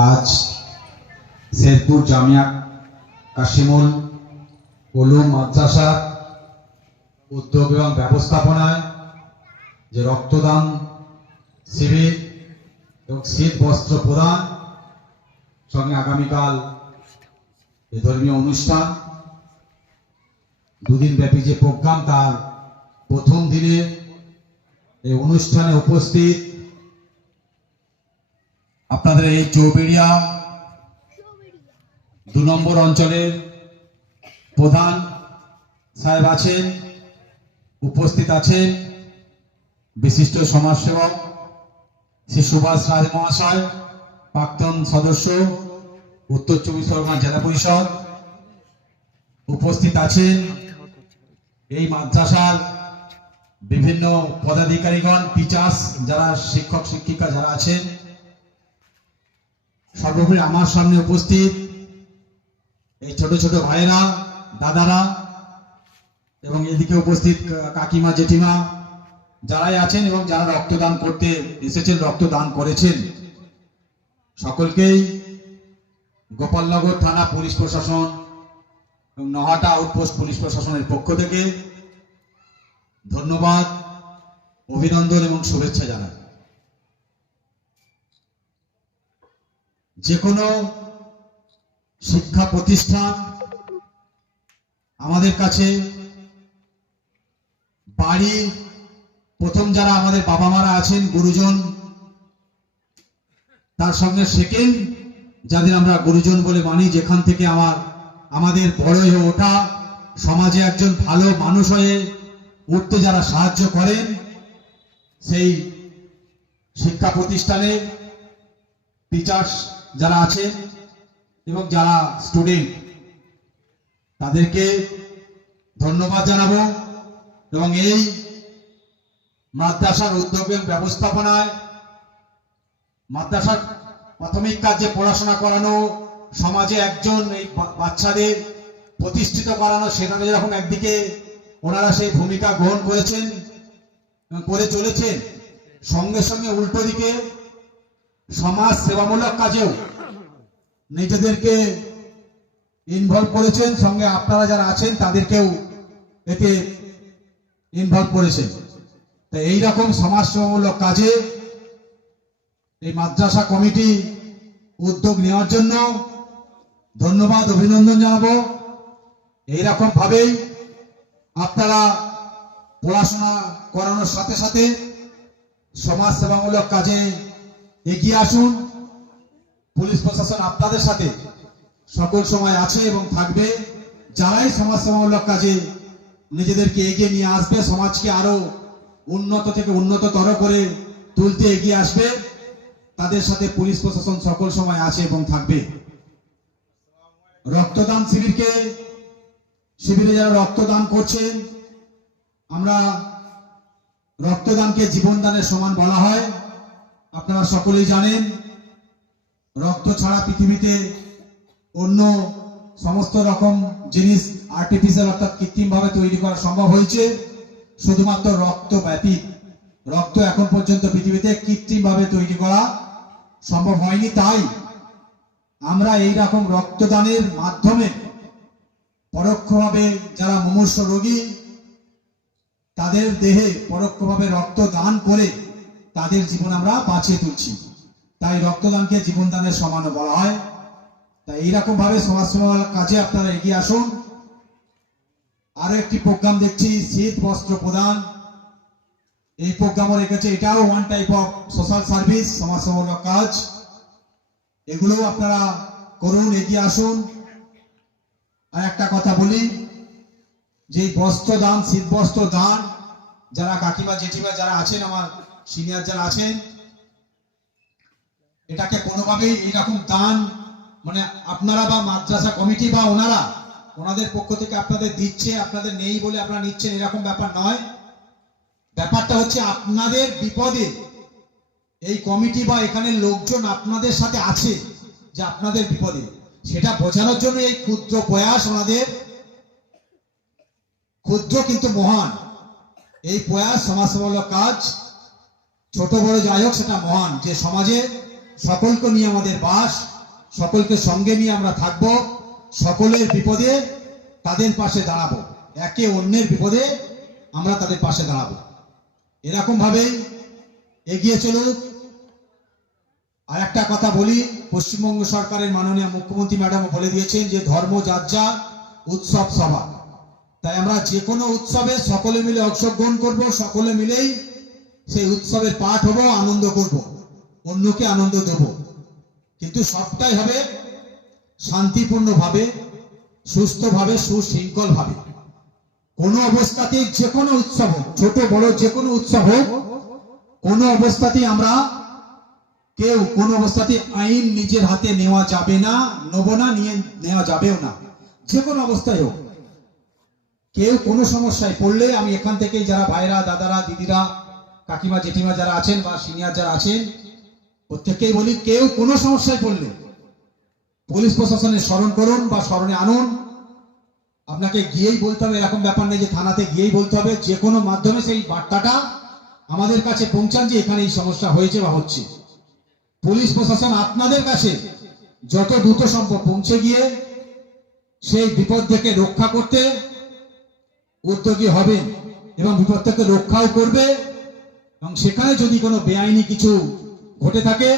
আজ শেরপুর জামিয়া কাশিমুল উলুম মাদ্রাসা উদ্যোগ এবং ব্যবস্থাপনায় যে রক্তদান শিবির এবং শীত বস্ত্র প্রদান, সঙ্গে আগামীকাল এই ধর্মীয় অনুষ্ঠান। দুদিন ব্যাপী যে প্রোগ্রাম, তার প্রথম দিনে এই অনুষ্ঠানে উপস্থিত আপনাদের এই চৌবেড়িয়া দু নম্বর অঞ্চলের প্রধান সাহেব আছেন, উপস্থিত আছেন বিশিষ্ট সমাজসেবক শ্রী সুভাষ রায় মহাশয় প্রাক্তন সদস্য, উত্তর চব্বিশ পরগনা জেলা পরিষদ উপস্থিত আছেন। এই মাদ্রাসার বিভিন্ন পদাধিকারীগণ টিচার্স যারা শিক্ষক, শিক্ষিকা যারা আছেন সর্বোপরি আমার সামনে উপস্থিত এই ছোট ছোট ভাইয়েরা, দাদারা এবং এদিকে উপস্থিত কাকিমা, জেঠিমা যারাই আছেন এবং যারা রক্তদান করতে এসেছেন, রক্তদান করেছেন, সকলকেই গোপালনগর থানা পুলিশ প্রশাসন এবং নহাটা আউটপোস্ট পুলিশ প্রশাসনের পক্ষ থেকে ধন্যবাদ, অভিনন্দন এবং শুভেচ্ছা জানাই। যে কোনো শিক্ষা প্রতিষ্ঠান আমাদের কাছে বাড়ি, প্রথম যারা আমাদের বাবা মারা আছেন, গুরুজন, তার সঙ্গে সেকেন্ড যাদের আমরা গুরুজন বলে মানি, যেখান থেকে আমার, আমাদের বড় হয়ে ওঠা, সমাজে একজন ভালো মানুষ হয়ে উঠতে যারা সাহায্য করেন, সেই শিক্ষা প্রতিষ্ঠানে টিচার্স যারা আছে এবং যারা স্টুডেন্ট তাদেরকে ধন্যবাদ জানাব এবং এই মাদ্রাসার উদ্যোগের ব্যবস্থাপনায় মাদ্রাসার প্রাথমিক কাজে পড়াশোনা করানো, সমাজে একজন এই বাচ্চাদের প্রতিষ্ঠিত করানো, সেখানে যখন একদিকে ওনারা সেই ভূমিকা গ্রহণ করেছেন করে চলেছেন, সঙ্গে সঙ্গে উল্টো দিকে সমাজ সেবামূলক কাজেও নিজেদেরকে ইনভলভ করেছেন, সঙ্গে আপনারা যারা আছেন তাদেরকেও এতে ইনভলভ করেছেন। তো এইরকম সমাজ সেবামূলক কাজে এই মাদ্রাসা কমিটি উদ্যোগ নেওয়ার জন্য ধন্যবাদ, অভিনন্দন জানাব। এইরকম ভাবেই আপনারা পড়াশোনা করানোর সাথে সাথে সমাজ সেবামূলক কাজে এগিয়ে আসুন। পুলিশ প্রশাসন আপনাদের সাথে সকল সময় আছে এবং থাকবে। যারাই সমাজ সেবামূলক কাজে নিজেদেরকে এগিয়ে নিয়ে আসবে, সমাজকে আরও উন্নত থেকে উন্নততর করে তুলতে এগিয়ে আসবে। তাদের সাথে পুলিশ প্রশাসন সকল সময় আছে এবং থাকবে। রক্তদান শিবিরকে, শিবিরে যারা রক্তদান করছেন, আমরা রক্তদানকে জীবনদানের সমান বলা হয়। আপনারা সকলেই জানেন, রক্ত ছাড়া পৃথিবীতে অন্য সমস্ত রকম জিনিস আর্টিফিশিয়াল অর্থাৎ কৃত্রিম ভাবে তৈরি করা সম্ভব হয়েছে, শুধুমাত্র রক্ত ব্যতীত রক্ত এখন পর্যন্ত পৃথিবীতে কৃত্রিম ভাবে তৈরি করা সম্ভব হয়নি, তাই আমরা এই রকম রক্তদানের মাধ্যমে পরোক্ষভাবে যারা মুমূর্ষ রোগী, তাদের দেহে পরোক্ষভাবে রক্ত দান করে তাদের জীবন আমরা বাঁচিয়ে তুলছি। তাই রক্তদানকে জীবনদানের সমান বলা হয়। তাই এইরকম ভাবে সমাজসেবার কাজে আপনারা এগিয়ে আসুন। আরও একটি প্রোগ্রাম দেখছি, শীত বস্ত্র প্রদান। এই প্রোগ্রামও রেখেছে, এটাও one type of social service সমাজসেবামূলক কাজ। এগুলো আপনারা করুন, এগিয়ে আসুন। আর একটা কথা বলি যে বস্ত্র দান শীত বস্ত্র দান যারা কাকিমা, জেঠিমা যারা আছেন আমার সিনিয়র যারা আছেন, এটাকে কোনোভাবেই এইরকম দান মানে আপনারা বা মাদ্রাসা কমিটি বা ওনারা, ওনাদের পক্ষ থেকে আপনাদের দিচ্ছে, আপনাদের নেই বলে আপনারা নিচ্ছেন, এরকম ব্যাপার নয়। ব্যাপারটা হচ্ছে আপনাদের বিপদে এই কমিটি বা এখানে লোকজন আপনাদের সাথে আছে যে আপনাদের বিপদে। সেটা বোঝানোর জন্য এই ক্ষুদ্র প্রয়াস ওনাদের, ক্ষুদ্র কিন্তু মহান। এই প্রয়াস সমাজসেবামূলক কাজ ছোট বড় যাই হোক, সেটা মহান। যে সমাজে সকলকে নিয়ে আমাদের বাস, সকলকে সঙ্গে নিয়ে আমরা থাকব, সকলের বিপদে তাদের পাশে দাঁড়াবো। একে অন্যের বিপদে আমরা তাদের পাশে দাঁড়াবো। এরকম ভাবেই এগিয়ে চলুক। আর একটা কথা বলি, পশ্চিমবঙ্গ সরকারের মাননীয় মুখ্যমন্ত্রী ম্যাডাম বলে দিয়েছেন যে, ধর্ম যার যা, উৎসব সভা তাই আমরা যে কোনো উৎসবে সকলে মিলে অংশগ্রহণ করব, সকলে মিলেই সেই উৎসবের পাঠ হব, আনন্দ করব, অন্যকে আনন্দ দেব। কিন্তু সবটাই হবে শান্তিপূর্ণভাবে, সুস্থভাবে, সুশৃঙ্খলভাবে। কোনো অবস্থাতেই যে কোনো উৎসব ছোট, বড় যে কোনো উৎসব হোক, কোনো অবস্থাতেই আমরা কেউ, কোন অবস্থাতে আইন নিজের হাতে নেওয়া যাবে না, নেব না, নিয়ে নেওয়া যাবেও না। যে কোনো অবস্থায় হোক। কেউ কোনো সমস্যায় পড়লে আমি এখান থেকে যারা ভাইরা দাদারা, দিদিরা কাকিমা, জেঠিমা যারা আছেন বা সিনিয়র যারা আছেন, প্রত্যেককেই বলি, কেউ কোনো সমস্যায় পড়লে পুলিশ প্রশাসনের স্মরণ করুন বা স্মরণে আনুন। আপনাকে গিয়েই বলতে হবে, এরকম ব্যাপার নেই যে থানাতে গিয়েই বলতে হবে, যে কোনো মাধ্যমে সেই বার্তাটা আমাদের কাছে পৌঁছান যে এখানে এই সমস্যা হয়েছে বা হচ্ছে। পুলিশ প্রশাসন আপনাদের কাছে যত দ্রুত সম্ভব পৌঁছে গিয়ে সেই বিপদ থেকে রক্ষা করতে উদ্যোগী হবে এবং বিপদ থেকে রক্ষাও করবে। এবং সেখানে যদি কোনো বেআইনি কিছু ঘটে থাকে,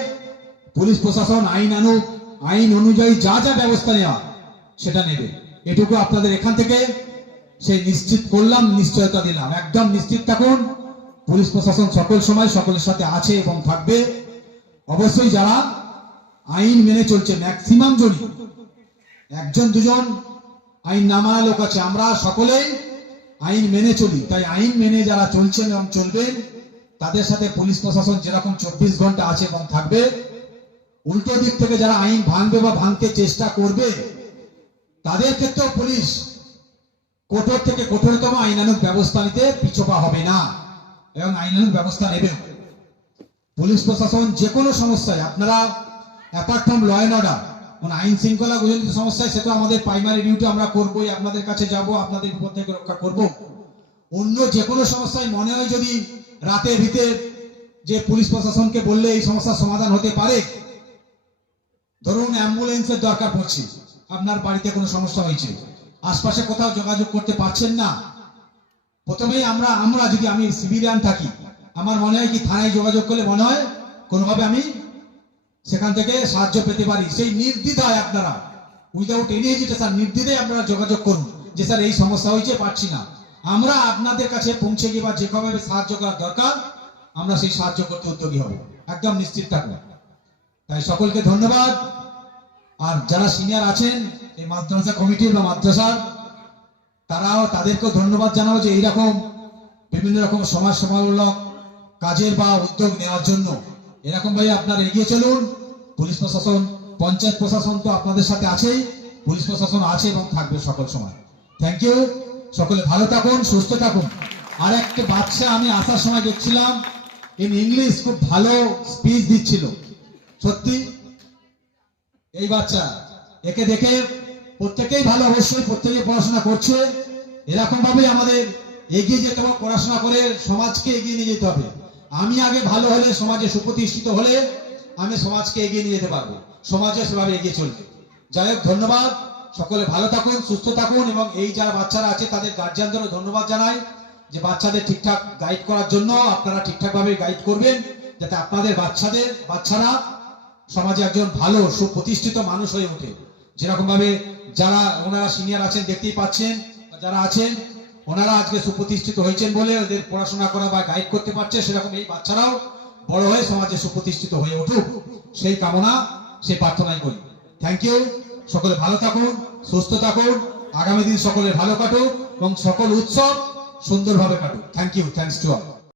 পুলিশ প্রশাসন আইন আনুক, আইন অনুযায়ী যা যা ব্যবস্থা নেওয়া, সেটা নেবে। এটুকু আপনাদের এখান থেকে সেই নিশ্চিত করলাম, নিশ্চয়তা দিলাম। একদম নিশ্চিত থাকুন, পুলিশ প্রশাসন সকল সময় সকলের সাথে আছে এবং থাকবে। অবশ্যই যারা আইন মেনে চলছে, ম্যাক্সিমাম জনই, একজন দুজন আইন না মানা লোক আছে। আমরা সকলেই আইন মেনে চলি। তাই আইন মেনে যারা চলছেন এবং চলবেন তাদের সাথে পুলিশ প্রশাসন যেরকম চব্বিশ ঘণ্টা আছে এবং থাকবে, উল্টো দিক থেকে যারা আইন ভাঙবে বা ভাঙতে চেষ্টা করবে, তাদের ক্ষেত্রেও পুলিশ কঠোর থেকে কঠোরতম আইনানুক ব্যবস্থা নিতে পিছপা হবে না, এবং আইনানুক ব্যবস্থা নেবে পুলিশ প্রশাসন যে কোনো সমস্যায়, আপনারা apart from law and order মানে আইন শৃঙ্খলা জনিত সমস্যায়, সেটা আমাদের প্রাইমারি ডিউটি আমরা করবোই, আপনাদের কাছে যাব, আপনাদের বিপদ থেকে রক্ষা করব। অন্য যে কোনো সমস্যায় মনে হয় যদি রাতে ভিতে যে পুলিশ প্রশাসনকে বললে এই সমস্যার সমাধান হতে পারে, ধরুন অ্যাম্বুলেন্সের দরকার পড়ছে, আপনার বাড়িতে কোনো সমস্যা হয়েছে, আশপাশে কোথাও যোগাযোগ করতে পারছেন না, প্রথমেই আমরা আমরা যদি আমি সিভিলিয়ান থাকি, আমার মনে হয় কি থানায় যোগাযোগ করলে মনে হয় কোনোভাবে আমি সেখান থেকে সাহায্য পেতে পারি। সেই নির্দ্বিধায় আপনারা উইদাউট এনি হেজিটেশন নির্দ্বিধায় আপনারা যোগাযোগ করুন যে স্যার এই সমস্যা হয়েছে, পারছি না। আমরা আপনাদের কাছে পৌঁছে গিয়ে বা যেভাবে সাহায্য করার দরকার, আমরা সেই সাহায্য করতে উদ্যোগী হব। একদম নিশ্চিত থাকবেন তাই সকলকে ধন্যবাদ। আর যারা সিনিয়র আছেন, এই মাদ্রাসা কমিটির বা মাদ্রাসার, তারাও তাদেরকেও ধন্যবাদ জানাব যে এইরকম বিভিন্ন রকম সমাজ সেবামূলক কাজের বা উদ্যোগ নেওয়ার জন্য। এরকম ভাবে আপনারা এগিয়ে চলুন। পুলিশ প্রশাসন, পঞ্চায়েত প্রশাসন তো আপনাদের সাথে আছেই। পুলিশ প্রশাসন আছে এবং থাকবে সকল সময়। থ্যাংক ইউ সকলে ভালো থাকুন, সুস্থ থাকুন। আর একটা বাচ্চা আমি আসার সময় দেখছিলাম ইন ইংলিশ খুব ভালো স্পিচ দিচ্ছিল। সত্যি? এই বাচ্চা, একে দেখে প্রত্যেকেই ভালো, অবশ্যই প্রত্যেকে পড়াশোনা করছে। এরকম ভাবে আমাদের এগিয়ে যেতে হবে, পড়াশোনা করে সমাজকে এগিয়ে নিয়ে যেতে হবে। আমি আগে ভালো হলে, সমাজে সুপ্রতিষ্ঠিত হলে আমি সমাজকে এগিয়ে নিয়ে যেতে পারব। সমাজে সেভাবে এগিয়ে চলবে। যাই হোক, ধন্যবাদ। সকলে ভালো থাকুন, সুস্থ থাকুন এবং এই যারা বাচ্চারা আছে, তাদের গার্জিয়ানদেরও ধন্যবাদ জানাই যে বাচ্চাদের ঠিকঠাক গাইড করার জন্য আপনারা ঠিকঠাক ভাবে গাইড করবেন যাতে আপনাদের বাচ্চাদের, বাচ্চারা সমাজে একজন ভালো, সুপ্রতিষ্ঠিত মানুষ হয়ে ওঠে। যেরকম ভাবে যারা ওনারা সিনিয়র আছেন, দেখতেই পাচ্ছেন যারা আছেন, ওনারা আজকে সুপ্রতিষ্ঠিত হয়েছেন বলে ওদের পড়াশোনা করা বা গাইড করতে পারছে, সেরকম এই বাচ্চারাও বড় হয়ে সমাজে সুপ্রতিষ্ঠিত হয়ে উঠুক। সেই কামনা, সেই প্রার্থনাই করি। থ্যাংক ইউ সকলে ভালো থাকুন, সুস্থ থাকুন, আগামী দিন সকলে ভালো কাটুক এবং সকল উৎসব সুন্দরভাবে কাটুক। Thank you thanks to all